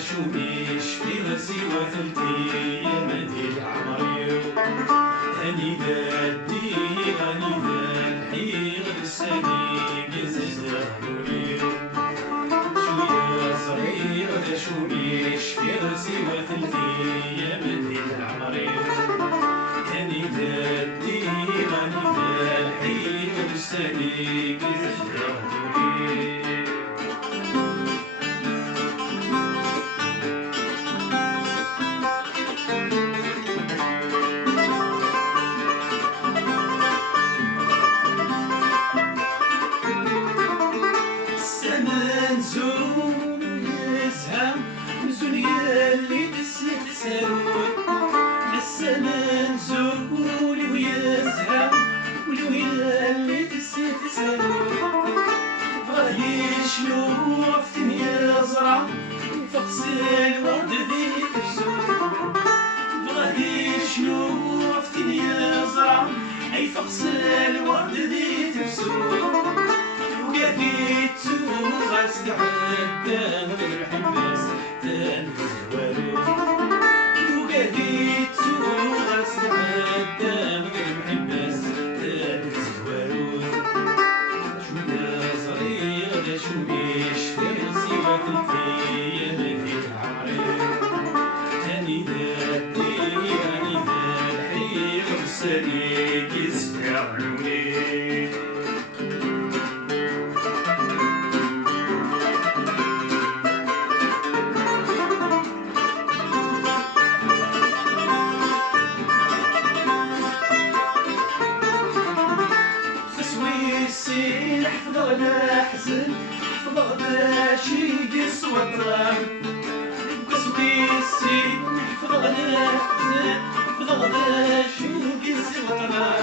شوميش في راسي وثلتي يا مدي العمري هني ذاتي غني ذا الحيغ السليق زهوري شوية صغير ذا شوميش في راسي وثلتي يا مدي العمري هني ذاتي غني ذا الحيغ السليق زهوري السماء زول ويزهر والويا اللي تسالو بغا يشلو في دنيا زرع فقس الورد ذي تفسو بغا يشلو في دنيا زرع اي فقس الورد ذي تفسو وقفيت غاس تعدى الحباس تاني زوارو وقفيت غاس تعدى الحباس تاني زوارو شوية صغيرة شويش في سوى تلتي يا مدي العمري هاني ذاتي هاني ذا الحيغ السليق يسمعوني حفظ الأحزن حفظ باش يقص وطرام قسوي السين حفظ الأحزن حفظ باش يقص وطرام